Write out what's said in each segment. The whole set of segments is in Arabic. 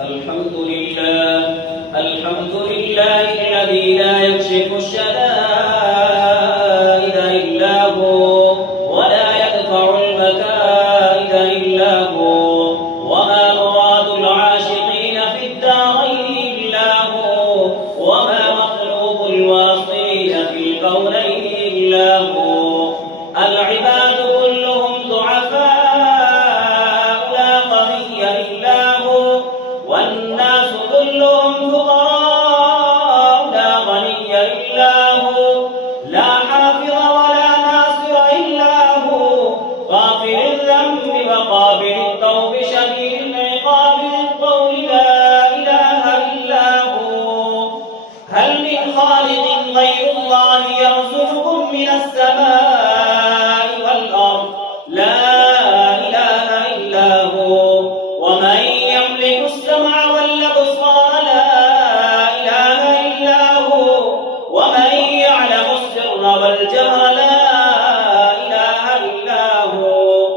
الحمد لله الذي لا يكشف الشدائد إلا هو ولا يدفع المكائد إلا هو وما مراد العاشقين في الدارين إلا هو وما مطلوب الواصلين في الكونين إلا هو العباد كلهم ضعفاء لا قوي إلا هو والناس كلهم فقراء لا غني إلا هو لا حافظ ولا ناصر إلا هو غافر الذنب وقابل التوب شديد العقاب للقول لا إله إلا هو هل من خالق غير الله يرزقكم من السماء والأرض لا إله إلا هو ومن يملك السمع والأبصار لا إله إلا هو ومن يعلم السر والجهر لا إله إلا هو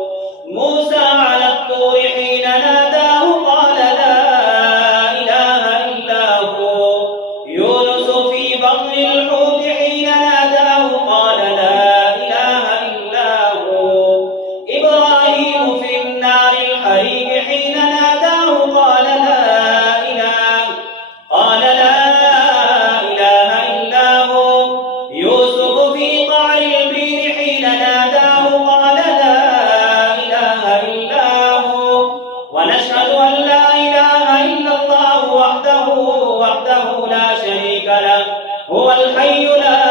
موسى على الطور حين ناداه قال لا إله إلا هو يونس في بطن الحوت حين ناداه قال لا إله إلا هو إبراهيم في النار الحريق حين ناداه قال لا إله إلا هو يوسف في قعر البير حين ناداه قال لا إله إلا هو ونشهد أن لا إله إلا الله وحده لا شريك له هو الحي لا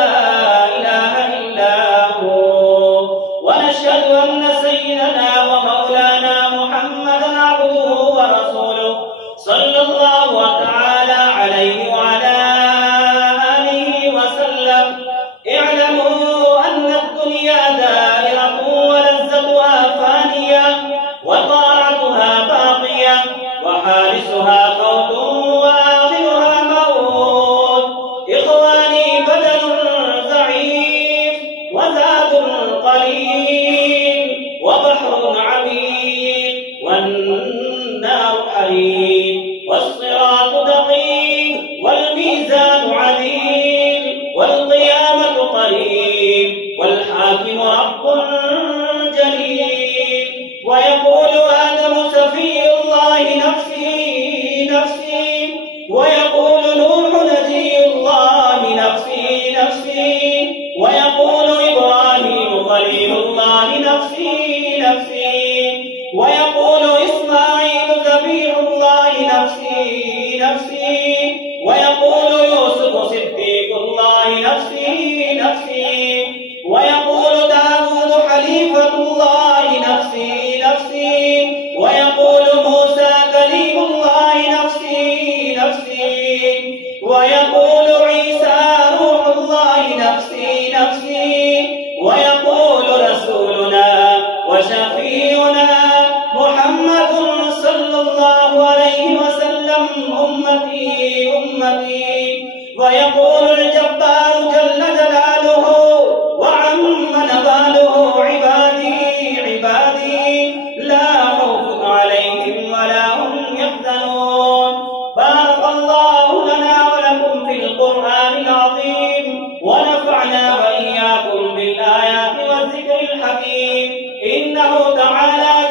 إله إلا هو ونشهد أن سيدنا ومولانا محمدا عبده ورسوله صلى الله تعالى عليه وعلى آله وسلم اعلموا أن الدنيا دائرة ولذتها فانية وطاعتها باقية وحارسها فوت وآخرها موت إخواني بدن ضعيف وزاد قليل وبحر عميق والنار حريق والصراط دقيق والميزان عظيم والقيامة قريب والحاكم رب جليل ويقول آدم سفي الله نفسي نفسي ويقول نوح نجي الله نفسي نفسي ويقول إبراهيم خليل الله نفسي نفسي ويقول إسماعيل ذبيح الله نفسي نفسي ويقول يوسف صديق الله نفسي نفسي ويقول داود حليفة الله نفسي نفسي ويقول موسى كليم الله نفسي نفسي ويقول عيسى روح الله نفسي نفسي ويقول رسولنا وشفيعنا محمد صلى الله عليه وسلم أمتي أمتي ويقول الجبار جل جلاله وعم نباله عبادي عبادي لا خوف عليهم ولا هم يحزنون بارك الله لنا ولكم في القرآن العظيم ونفعنا وإياكم بالآيات والذكر الحكيم إنه تعالى